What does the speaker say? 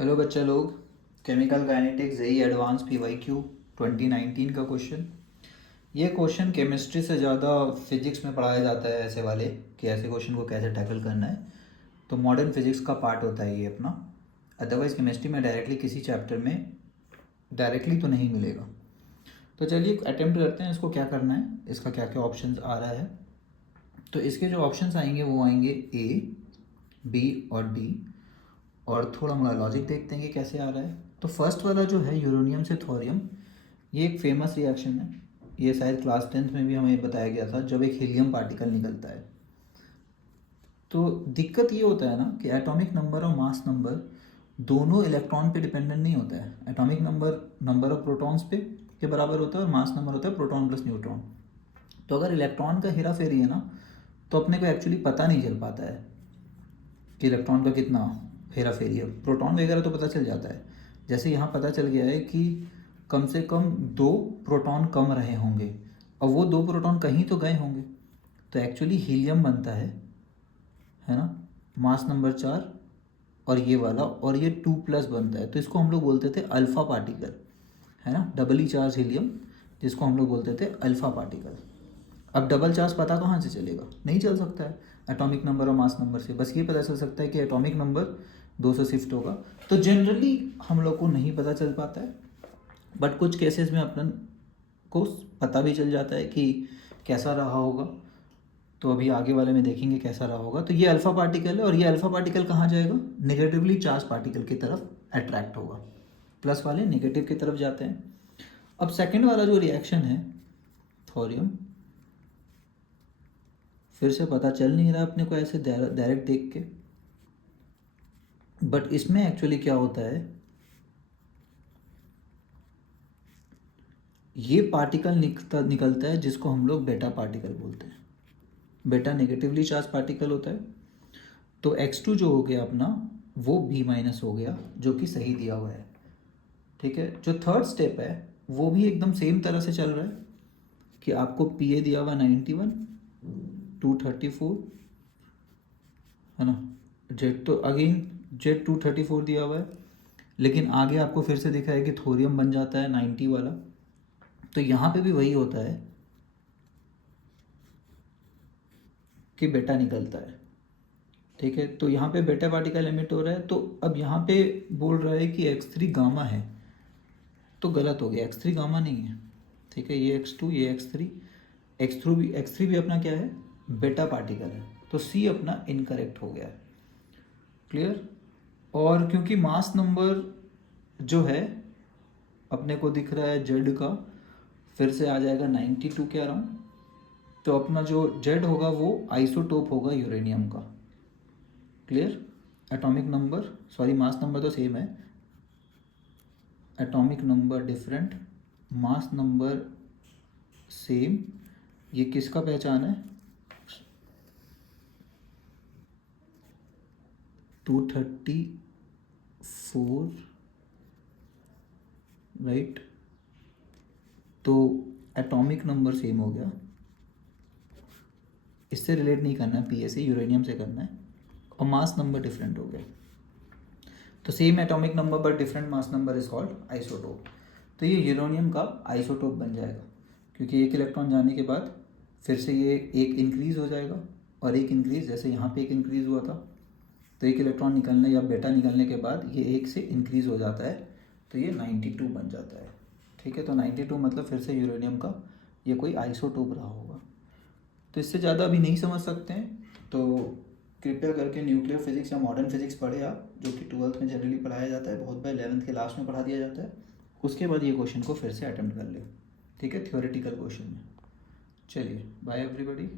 Hello बच्चा लोग, chemical kinetics JEE advanced PYQ 2019 का क्वेश्चन। ये क्वेश्चन केमिस्ट्री से ज़्यादा फिजिक्स में पढ़ाया जाता है, ऐसे वाले कि ऐसे क्वेश्चन को कैसे टैकल करना है। तो मॉडर्न फिजिक्स का पार्ट होता है ये अपना। अदरवाइज़ केमिस्ट्री में डायरेक्टली किसी चैप्टर में डायरेक्टली तो नहीं मिलेगा। तो चलिए अटेम्प्ट करते हैं इसको क्या करना है, इसका क्या क्या ऑप्शंस आ रहा है। तो इसके जो ऑप्शंस आएंगे वो आएंगे ए, बी और डी। और थोड़ा मोड़ा लॉजिक देखते हैं कि कैसे आ रहा है। तो फर्स्ट वाला जो है यूरेनियम से थोरियम, ये एक फेमस रिएक्शन है। ये शायद क्लास 10th में भी हमें बताया गया था, जब एक हीलियम पार्टिकल निकलता है। तो दिक्कत ये होता है ना कि एटॉमिक नंबर और मास नंबर दोनों इलेक्ट्रॉन पे डिपेंडेंट नहीं होता है। Atomic number number of protons पे के बराबर होता है और मास नंबर होता है प्रोटॉन प्लस न्यूट्रॉन। तो अगर इलेक्ट्रॉन का हेरा फेरी है ना, तो अपने को एक्चुअली पता नहीं चल पाता है कि इलेक्ट्रॉन का कितना हेरा फेरी है। प्रोटॉन वगैरह तो पता चल जाता है। जैसे यहाँ पता चल गया है कि कम से कम 2 प्रोटॉन कम रहे होंगे और वो 2 प्रोटॉन कहीं तो गए होंगे। तो एक्चुअली हीलियम बनता है ना, मास नंबर 4 और ये वाला, और ये 2+ बनता है। तो इसको हम लोग बोलते थे अल्फ़ा पार्टिकल, है ना, डबली चार्ज हीलियम, जिसको हम लोग बोलते थे अल्फ़ा पार्टिकल। अब डबल चार्ज पता कहाँ से चलेगा, नहीं चल सकता है एटॉमिक नंबर और मास नंबर से। बस ये पता चल सकता है कि एटॉमिक नंबर 2 से शिफ्ट होगा। तो जनरली हम लोग को नहीं पता चल पाता है, बट कुछ केसेस में अपन को पता भी चल जाता है कि कैसा रहा होगा। तो अभी आगे वाले में देखेंगे कैसा रहा होगा। तो ये अल्फ़ा पार्टिकल है और ये अल्फ़ा पार्टिकल कहाँ जाएगा, नेगेटिवली चार्ज पार्टिकल की तरफ अट्रैक्ट होगा। प्लस वाले नेगेटिव की तरफ जाते हैं। अब सेकेंड वाला जो रिएक्शन है थोरियम, फिर से पता चल नहीं रहा अपने को ऐसे डायरेक्ट देख के, बट इसमें एक्चुअली क्या होता है, ये पार्टिकल निकलता है जिसको हम लोग बेटा पार्टिकल बोलते हैं। बेटा नेगेटिवली चार्ज पार्टिकल होता है। तो x2 जो हो गया अपना, वो B- हो गया, जो कि सही दिया हुआ है। ठीक है, जो थर्ड स्टेप है वो भी एकदम सेम तरह से चल रहा है कि आपको Pa दिया हुआ 91, 234, है ना, जेड तो अगेन जेड 234 दिया हुआ है। लेकिन आगे आपको फिर से दिख रहा है कि थोरियम बन जाता है 90 वाला। तो यहाँ पे भी वही होता है कि बेटा निकलता है। ठीक है, तो यहाँ पे बेटा पार्टिकल एमिट हो रहा है। तो अब यहाँ पे बोल रहा है कि x3 गामा है, तो गलत हो गया, x3 गामा नहीं है। ठीक है, ये x2 ये x3, x3 भी अपना क्या है, बेटा पार्टिकल है। तो C अपना इनकरेक्ट हो गया है। क्लियर। और क्योंकि मास नंबर जो है अपने को दिख रहा है जेड का, फिर से आ जाएगा 92 के अराउंड। तो अपना जो जेड होगा वो आइसोटोप होगा यूरेनियम का। Clear. Atomic number, sorry mass number तो सेम है, atomic number different, mass number same. ये किसका पहचान है, 234, राइट। तो एटॉमिक नंबर सेम हो गया, इससे रिलेट नहीं करना है, पी से यूरेनियम से करना है। और मास नंबर डिफरेंट हो गया। तो same atomic number but different mass number is called isotope. तो ये यूरेनियम का आइसोटोप बन जाएगा, क्योंकि एक इलेक्ट्रॉन जाने के बाद फिर से ये एक इंक्रीज हो जाएगा और एक इंक्रीज, जैसे यहाँ पे एक इंक्रीज हुआ था। तो एक इलेक्ट्रॉन निकलने या बेटा निकलने के बाद ये एक से इंक्रीज हो जाता है, तो ये 92 बन जाता है। ठीक है, तो 92 मतलब फिर से यूरेनियम का ये कोई आइसोटोप रहा होगा। तो इससे ज़्यादा अभी नहीं समझ सकते हैं, तो कृपया करके न्यूक्लियर फिजिक्स या मॉडर्न फिजिक्स पढ़े आप, जो कि 12th में जनरली पढ़ाया जाता है, बहुत बार 11th के लास्ट में पढ़ा दिया जाता है। उसके बाद ये क्वेश्चन को फिर से अटेम्प्ट कर ले। ठीक है, थ्योरेटिकल क्वेश्चन में। चलिए, बाय एवरीबॉडी।